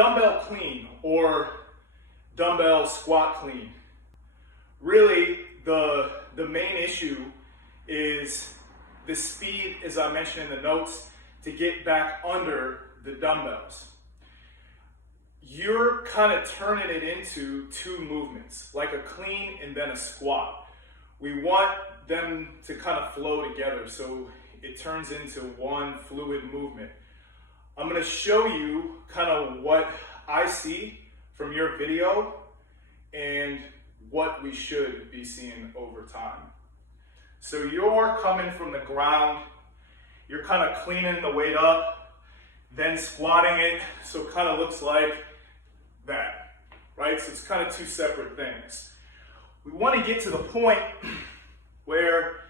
dumbbell clean or dumbbell squat clean, really the main issue is the speed, as I mentioned in the notes, to get back under the dumbbells. You're kind of turning it into two movements, like a clean and then a squat. We want them to kind of flow together so it turns into one fluid movement. I'm going to show you kind of what I see from your video and what we should be seeing over time. So you're coming from the ground, you're kind of cleaning the weight up, then squatting it, so it kind of looks like that, right? So it's kind of two separate things. We want to get to the point where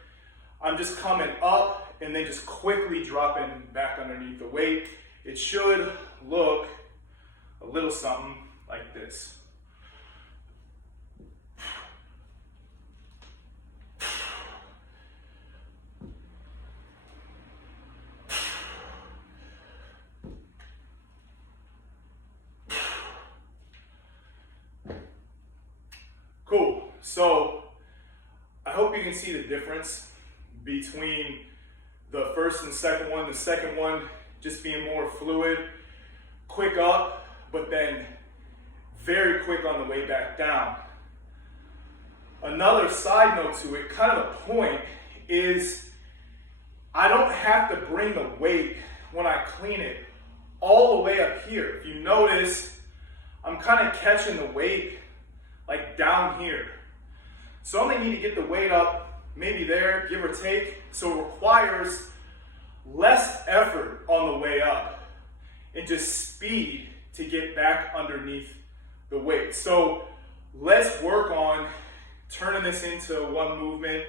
I'm just coming up and then just quickly dropping back underneath the weight. It should look a little something like this. Cool. So I hope you can see the difference between the first and second one. The second one just being more fluid, quick up, but then very quick on the way back down. Another side note to it, kind of the point, is I don't have to bring the weight when I clean it all the way up here. If you notice, I'm kind of catching the weight like down here. So I only need to get the weight up maybe there, give or take. So it requires less effort on the way up and just speed to get back underneath the weight. So let's work on turning this into one movement,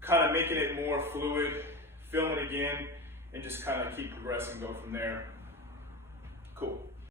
kind of making it more fluid, film it again, and just kind of keep progressing, go from there. Cool.